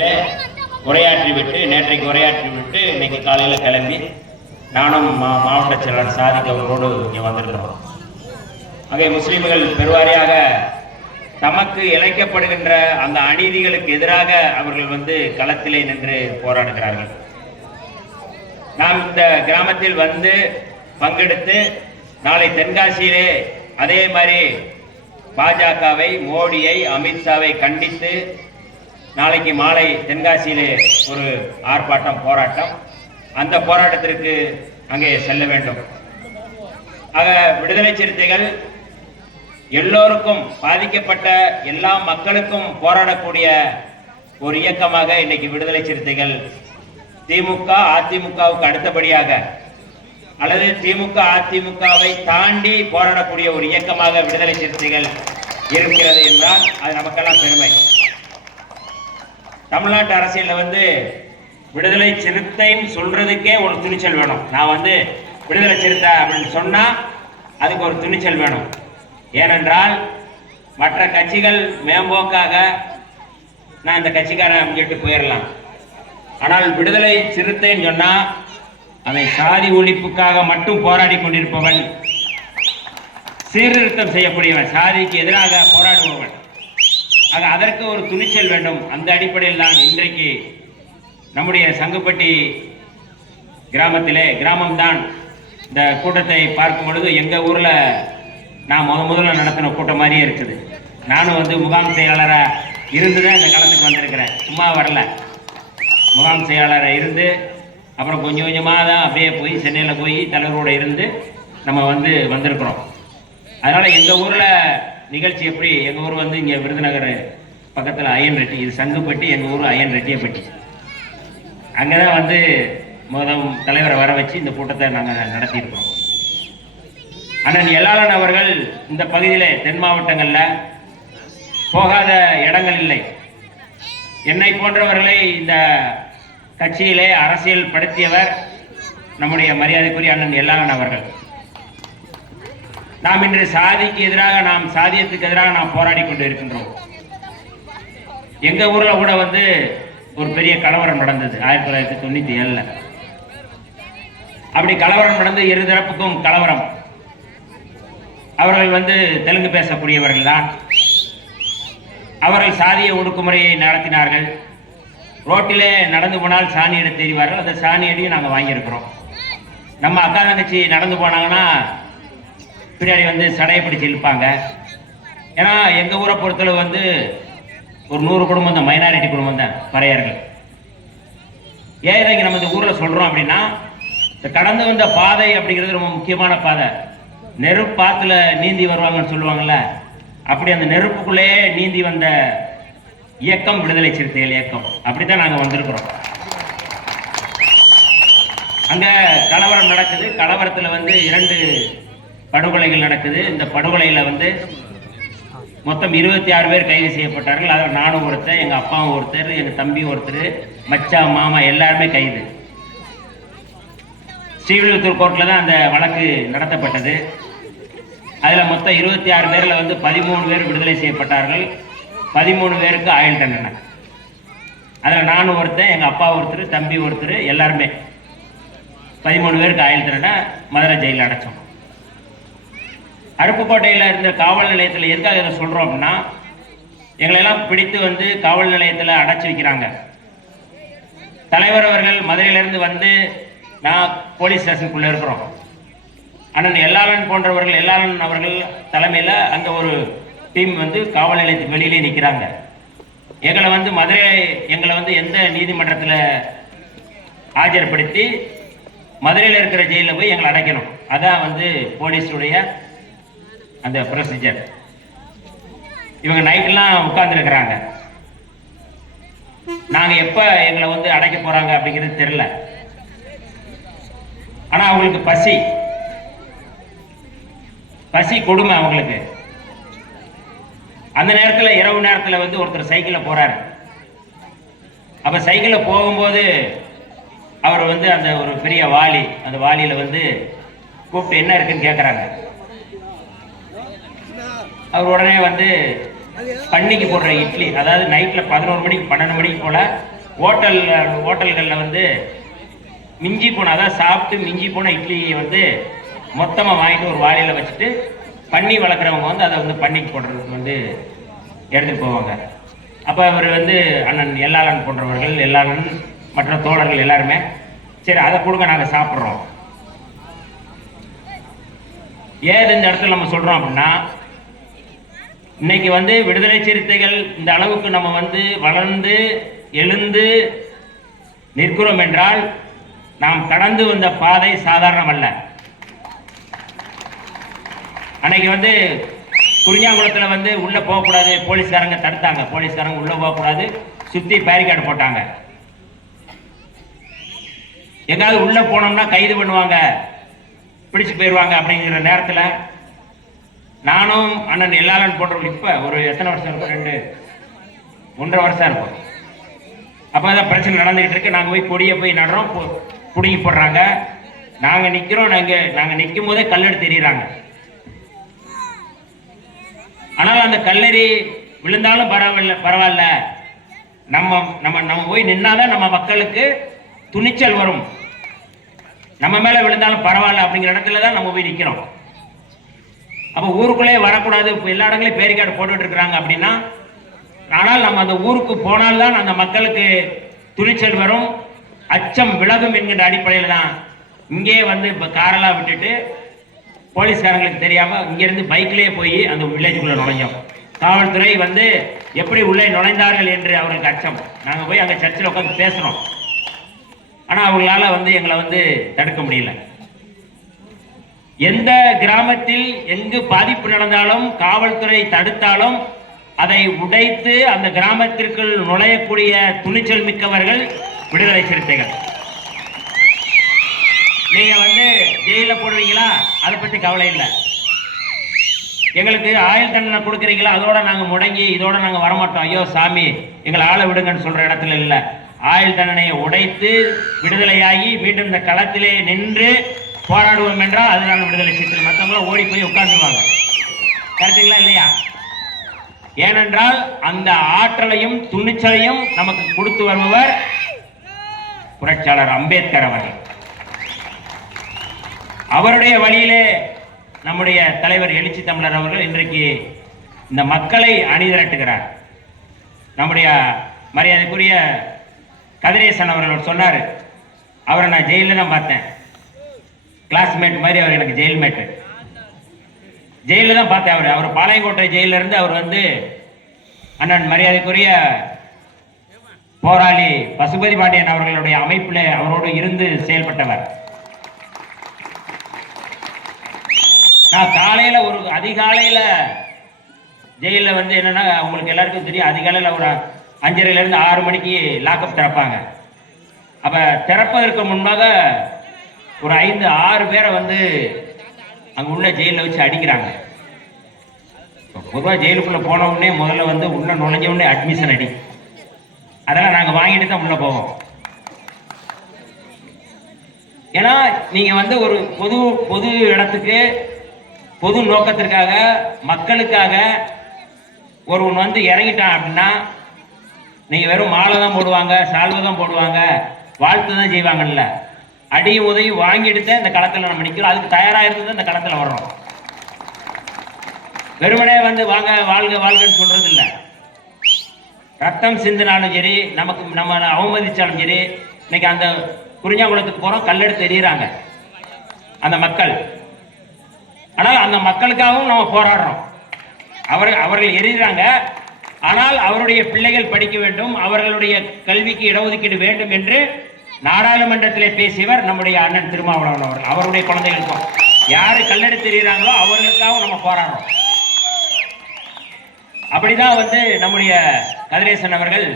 இடத்திலே நேற்றைக்கு உரையாற்றி விட்டு இன்னைக்கு காலையில் கிளம்பி நானும் மாவட்ட செயலாளர் சாதிக் அவர்களோடு இங்கே வந்திருக்கிறோம். ஆகவே முஸ்லிம்கள் பெருவாரியாக தமக்கு இழைக்கப்படுகின்ற அந்த அநீதிகளுக்கு எதிராக அவர்கள் களத்திலே நின்று போராடுகிறார்கள். நாம் இந்த கிராமத்தில் பங்கெடுத்து நாளை தென்காசியிலே அதே மாதிரி பாஜகவை, மோடியை, அமித்ஷாவை கண்டித்து நாளைக்கு மாலை தென்காசியிலே ஒரு ஆர்ப்பாட்டம், போராட்டம், அந்த போராட்டத்திற்கு அங்கே செல்ல வேண்டும். ஆக விடுதலை சிறுத்தைகள் எல்லோருக்கும், பாதிக்கப்பட்ட எல்லா மக்களுக்கும் போராடக்கூடிய ஒரு இயக்கமாக இன்னைக்கு விடுதலை சிறுத்தைகள் திமுக, அதிமுகவுக்கு அடுத்தபடியாக அல்லது திமுக, அதிமுகவை தாண்டி போராடக்கூடிய ஒரு இயக்கமாக விடுதலை சிறுத்தைகள் இருக்கிறது என்றால் அது நமக்கெல்லாம் பெருமை. தமிழ்நாட்டு அரசியலில் விடுதலை சிறுத்தைன்னு சொல்றதுக்கே ஒரு துணிச்சல் வேணும். நான் விடுதலை சிறுத்தை அப்படின்னு சொன்னா அதுக்கு ஒரு துணிச்சல் வேணும். ஏனென்றால் மற்ற கட்சிகள் மேம்போக்காக நான் இந்த கட்சிக்காரன் கேட்டு போயிடலாம். ஆனால் விடுதலை சிறுத்தைன்னு சொன்னா அவன் சாதி ஒழிப்புக்காக மட்டும் போராடி கொண்டிருப்பவன், சீர்திருத்தம் செய்யக்கூடியவன், சாதிக்கு எதிராக போராடுபவன். ஆக அதற்கு ஒரு துணிச்சல் வேண்டும். அந்த அடிப்படையில் தான் இன்றைக்கு நம்முடைய சங்குப்பட்டி கிராமம்தான் இந்த கூட்டத்தை பார்க்கும் பொழுது எங்கள் ஊரில் நான் முதல்ல நடத்தின கூட்டம் மாதிரியே இருக்குது. நானும் முகாம் செயலாளராக இருந்து தான் இந்த களத்துக்கு வந்திருக்கிறேன். சும்மா வரல. முகாம் செயலாளராக இருந்து அப்புறம் கொஞ்சம் கொஞ்சமாக தான் அப்படியே போய் சென்னையில் போய் தலைவரோடு இருந்து நம்ம வந்திருக்கிறோம். அதனால் எங்கள் ஊரில் நிகழ்ச்சி எப்படி, எங்கள் ஊர் இங்கே விருதுநகர் பக்கத்தில் அயன்ரெட்டி, இது சங்குப்பட்டி, எங்கள் ஊர் அயன்ரெட்டியப்பட்டி. அங்கே தான் தலைவரை வர வச்சு இந்த கூட்டத்தை நாங்கள் நடத்தியிருக்கிறோம். அண்ணன் எல்லாளன் அவர்கள் இந்த பகுதியில் தென் மாவட்டங்களில் போகாத இடங்கள் இல்லை. என்னை போன்றவர்களை இந்த கட்சியிலே அரசியல் படுத்தியவர் நம்முடைய மரியாதைக்குரிய அண்ணன் எல்லாளன் அவர்கள். நாம் இன்று சாதிக்கு எதிராக, சாதியத்துக்கு எதிராக நாம் போராடி கொண்டு இருக்கின்றோம். எங்க ஊர்ல கூட ஒரு பெரிய கலவரம் நடந்தது 1997. அப்படி கலவரம் நடந்து இருதரப்புக்கும் கலவரம். அவர்கள் தெலுங்கு பேசக்கூடியவர்கள் தான். அவர்கள் சாதிய ஒடுக்குமுறையை நடத்தினார்கள். ரோட்டிலே நடந்து போனால் சாணி எடுத்து தெரிவார்கள். அந்த சாணி அடியை நாங்கள் வாங்கியிருக்கிறோம். நம்ம அக்கா தங்கச்சி நடந்து போனாங்கன்னா பின்னாடி சடையை பிடிச்சி இழுப்பாங்க. ஏன்னா எங்கள் ஊரை பொறுத்தளவு ஒரு 100 குடும்பம் தான், மைனாரிட்டி குடும்பம் தான், பறையர்கள். ஏன் இதை நம்ம இந்த ஊரில் சொல்கிறோம் அப்படின்னா, இந்த கடந்து வந்த பாதை அப்படிங்கிறது ரொம்ப முக்கியமான பாதை. நெருப்பாத்துல நீந்தி வருவாங்கன்னு சொல்லுவாங்கல்ல, அப்படி அந்த நெருப்புக்குள்ளே நீந்தி வந்த இயக்கம் விடுதலை சிறுத்தைகள் இயக்கம். அப்படித்தான் நாங்கள் வந்திருக்கிறோம். அங்கே கலவரம் நடக்குது. கலவரத்தில் 2 படுகொலைகள் நடக்குது. இந்த படுகொலையில் மொத்தம் 26 பேர் கைது செய்யப்பட்டார்கள். அதில் நானும் ஒருத்தர், எங்கள் அப்பாவும் ஒருத்தர், எங்கள் தம்பி ஒருத்தர், மச்சா, மாமா எல்லாருமே கைது. ஸ்ரீவில்லிபுத்தூர் கோர்ட்டில் தான் அந்த வழக்கு நடத்தப்பட்டது. அதில் மொத்தம் 26 பேரில் 13 பேர் விடுதலை செய்யப்பட்டார்கள். 13 பேருக்கு ஆயுள் தண்டனை. அதில் நானும் ஒருத்தர், எங்கள் அப்பா ஒருத்தர், தம்பி ஒருத்தர், எல்லாருமே 13 பேருக்கு ஆயுள் தண்டனை மதுரை ஜெயிலில் அடைச்சோம். அருப்புக்கோட்டையில் இருந்த காவல் நிலையத்தில் எதுக்காக இதை சொல்கிறோம் அப்படின்னா, எங்களெல்லாம் பிடித்து காவல் நிலையத்தில் அடைச்சி வைக்கிறாங்க. தலைவர் அவர்கள் மதுரையிலேருந்து நான் போலீஸ் ஸ்டேஷனுக்குள்ளே இருக்கிறோம். அண்ணன் எல்லாளன் போன்றவர்கள், எல்லாளன் அவர்கள் தலைமையில் அங்கே ஒரு டீம் காவல் நிலையத்துக்கு வெளியிலே நிற்கிறாங்க. எங்களை எங்களை எந்த நீதிமன்றத்தில் ஆஜர்படுத்தி மதுரையில் இருக்கிற ஜெயிலில் போய் எங்களை அடைக்கணும். அதான் போலீஸுடைய அந்த ப்ரொசீஜர். இவங்க நைட்டெல்லாம் உட்கார்ந்துருக்கிறாங்க. நாங்கள் எப்போ எங்களை அடைக்க போகிறாங்க அப்படிங்கிறது தெரியல. ஆனால் அவங்களுக்கு பசி கொடுமை அவங்களுக்கு. அந்த நேரத்தில், இரவு நேரத்தில் ஒருத்தர் சைக்கிளில் போகிறார். அப்போ சைக்கிளில் போகும்போது அவர் அந்த ஒரு பெரிய வாளி, அந்த வாளியில் கூப்பிட்டு என்ன இருக்குன்னு கேட்குறாங்க. அவர் உடனே பன்னிக்கு போடுற இட்லி, அதாவது நைட்ல 11 மணிக்கு 12 மணிக்கு போல ஹோட்டல்களில் வந்து மிஞ்சி போன, அதாவது சாப்பிட்டு மிஞ்சி போன இட்லியை வந்து மொத்தமாக வாங்கிட்டு ஒரு வாளியில் வச்சுட்டு பன்னி வளர்க்குறவங்க வந்து அதை வந்து பன்னிக்கு போடுறதுக்கு வந்து எடுத்துட்டு போவாங்க. அப்போ அவர் வந்து அண்ணன் எல்லாளன் போன்றவர்கள், எல்லாளன் மற்ற தோழர்கள் எல்லாருமே சரி அதை கொடுங்க நாங்கள் சாப்பிட்றோம். ஏது இந்த இடத்துல நம்ம சொல்றோம் அப்படின்னா, இன்னைக்கு வந்து விடுதலை சிறுத்தைகள் இந்த அளவுக்கு நம்ம வந்து வளர்ந்து எழுந்து நிற்கிறோம் என்றால் நாம் கடந்து வந்த பாதை சாதாரணம் அல்ல. அன்னைக்கு வந்து குறிஞ்சாங்குளத்துல வந்து உள்ள போகக்கூடாது, போலீஸ்காரங்க தடுத்தாங்க. போலீஸ்காரங்க உள்ள போகக்கூடாது, சுத்தி பேரிகார்டு போட்டாங்க. எங்காவது உள்ள போனோம்னா கைது பண்ணுவாங்க, பிடிச்சு போயிடுவாங்க. அப்படிங்கிற நேரத்தில் நானும் அண்ணன் எல்லாரும் போன்றவர்கள் இப்ப ஒரு எத்தனை வருஷம் இருக்கும், 1.5 வருஷம் இருக்கும். அப்பதான் பிரச்சனை நடந்துகிட்டு இருக்கு. நாங்க போய் கொடியை போய் நடுறோம், புடுங்கி போடுறாங்க. நாங்க நிக்கிறோம், நாங்க நிற்கும் போதே கல்லெடுத்து எறிகிறாங்க. ஆனால் அந்த கல்லெறி விழுந்தாலும் பரவாயில்ல, நம்ம நம்ம நம்ம போய் நின்னாதான் நம்ம மக்களுக்கு துணிச்சல் வரும். நம்ம மேல விழுந்தாலும் பரவாயில்ல அப்படிங்கிற இடத்துல தான் நம்ம போய் நிற்கிறோம். அப்போ ஊருக்குள்ளே வரக்கூடாது, இப்போ எல்லா இடங்களையும் பேரிகார்டு போட்டுட்டு இருக்கிறாங்க அப்படின்னா, ஆனால் நம்ம அந்த ஊருக்கு போனால்தான் அந்த மக்களுக்கு துணிச்சல் வரும், அச்சம் விலகும் என்கின்ற அடிப்படையில் தான் இங்கே வந்து இப்போ காரெல்லாம் விட்டுட்டு போலீஸ்காரங்களுக்கு தெரியாம இங்கிருந்து பைக்லேயே போய் அந்த வில்லேஜுக்குள்ள நுழைஞ்சோம். காவல்துறை வந்து எப்படி உள்ளே நுழைந்தார்கள் என்று அவர்களுக்கு அச்சம். நாங்கள் போய் அங்கே சர்ச்சில் உட்காந்து பேசுகிறோம். ஆனால் அவங்களால வந்து எங்களை வந்து தடுக்க முடியல. எந்த கிராமத்தில் எங்கு பாதிப்பு நடந்தாலும் காவல்துறை தடுத்தாலும் அதை உடைத்து அந்த கிராமத்திற்குள் நுழையக்கூடிய துணிச்சல் மிக்கவர்கள் விடுதலை சிறுத்தைகள். நீங்க வந்து ஜெயில போடுவீங்களா, அதை பத்தி கவலை இல்லை. எங்களுக்கு ஆயுள் தண்டனை கொடுக்குறீங்களா, அதோட நாங்க முடங்கி இதோட நாங்க வரமாட்டோம், ஐயோ சாமி எங்களை ஆள விடுங்கன்னு சொல்ற இடத்துல இல்ல. ஆயுள் தண்டனையை உடைத்து விடுதலையாகி மீண்டும் இந்த களத்திலே நின்று போராடுவோம் என்றால் அதனால விடுதலை சிறுத்தை. மற்றவங்களும் ஓடி போய் உட்கார்ந்துருவாங்க. கரெக்டுங்களா இல்லையா? ஏனென்றால் அந்த ஆற்றலையும் துணிச்சலையும் நமக்கு கொடுத்து வருபவர் புரட்சியாளர் அம்பேத்கர் அவர்கள். அவருடைய வழியிலே நம்முடைய தலைவர் எழுச்சி தமிழர் அவர்கள் இன்றைக்கு இந்த மக்களை அணிதிரட்டுகிறார். நம்முடைய மரியாதைக்குரிய கதிரேசன் அவர்கள் சொன்னார், அவரை நான் ஜெயிலில் தான் பார்த்தேன், கிளாஸ்மேட் மாதிரி அவர் எனக்கு ஜெயில்மேட்டு. ஜெயிலில் தான் பார்த்தேன். அவர் பாளையங்கோட்டை ஜெயிலில் இருந்து அவர் வந்து அண்ணன் மரியாதைக்குரிய போராளி பசுபதி பாண்டியன் அவர்களுடைய அமைப்பில் அவரோடு இருந்து செயல்பட்டவர். நான் காலையில ஒரு அதிகாலையில ஜெயிலில் வந்து என்னன்னா, உங்களுக்கு எல்லாருக்கும் தெரியும், அதிகாலையில் ஒரு 5:30 to 6 மணிக்கு லாக்அப் திறப்பாங்க. அப்ப திறப்பதற்கு முன்பாக ஒரு 5-6 பேரை வந்து அங்க உள்ள ஜெயிலில் வச்சு அடிக்கிறாங்க. பொதுவாக ஜெயிலுக்குள்ள போன உடனே முதல்ல வந்து உள்ள நுழைஞ்ச உடனே அட்மிஷன் அடி, அதெல்லாம் நாங்க வாங்கிட்டு தான் உள்ள போவோம். ஏன்னா நீங்க வந்து ஒரு பொது இடத்துக்கு பொது நோக்கத்திற்காக மக்களுக்காக ஒருவன் வந்து இறங்கிட்டான் அப்படின்னா நீங்க வெறும் மாலை தான் போடுவாங்க, சால்வை தான் போடுவாங்க, வாழ்த்து தான் செய்வாங்கல்ல. அடி உதவி வாங்கிட்டு இந்த களத்தில் நம்ம நிற்கிறோம். அதுக்கு தயாராக இருந்து இந்த களத்தில் வர்றோம். வெறுமனே வந்து வாங்க வாழ்க வாழ்கன்னு சொல்றது இல்லை. ரத்தம் சிந்தினாலும் சரி, நம்ம அவமதிச்சாலும் சரி. இன்னைக்கு அந்த குறிஞ்சாங்குளத்துக்கு போறோம், கல்லெடுத்து எறிகிறாங்க அந்த மக்கள். ஆனால் அந்த மக்களுக்காகவும் நம்ம போராடுறோம். அவர்கள் எறிகிறாங்க, ஆனால் அவருடைய பிள்ளைகள் படிக்க வேண்டும், அவர்களுடைய கல்விக்கு இடஒதுக்கீடு வேண்டும் என்று நாடாளுமன்றத்திலே பேசியவர் நம்முடைய அண்ணன் திருமாவளவன் அவர்கள். அவருடைய குழந்தைகளுக்கும் யாரு கல்லெடுத்து எறிகிறாங்களோ அவர்களுக்காகவும் நம்ம போராடுறோம். அப்படிதான் வந்து நம்முடைய கதிரேசன் அவர்கள்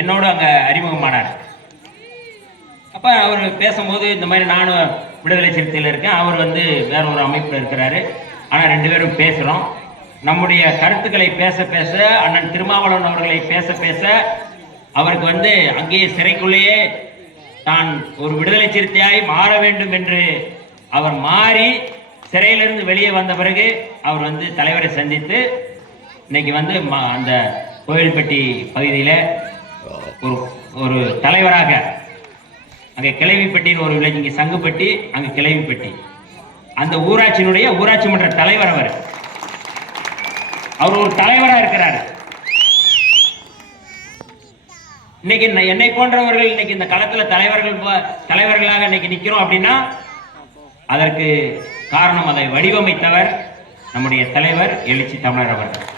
என்னோடு அங்க அறிமுகமானார். அப்ப அவர் பேசும்போது இந்த மாதிரி நானும் விடுதலை சிறுத்தையில் இருக்கேன், அவர் வந்து வேற ஒரு அமைப்பில் இருக்கிறாரு. ஆனா 2 பேரும் பேசுறோம். நம்முடைய கருத்துக்களை பேச பேச, அண்ணன் திருமாவளவன் அவர்களை பேச பேச, அவருக்கு வந்து அங்கேயே சிறைக்குள்ளேயே தான் ஒரு விடுதலை சிறுத்தையாய் மாற வேண்டும் என்று அவர் மாறி சிறையிலிருந்து வெளியே வந்த பிறகு அவர் வந்து தலைவரை சந்தித்து இன்னைக்கு வந்து அந்த கோவில்பட்டி பகுதியில் ஒரு ஒரு தலைவராக, அங்கே கிளவிப்பட்டின்னு ஒரு வில்லேஜ், இங்கே சங்குப்பட்டி, அங்கே கிளவிப்பட்டி, அந்த ஊராட்சியினுடைய ஊராட்சி மன்ற தலைவர் அவர் ஒரு தலைவராக இருக்கிறார். இன்னைக்கு என்னை போன்றவர்கள் இன்னைக்கு இந்த களத்துல தலைவர்களாக இன்னைக்கு நிக்கிறோம் அப்படின்னா அதற்கு காரணம், அதை வடிவமைத்தவர் நம்முடைய தலைவர் எழுச்சி தமிழர் அவர்கள்.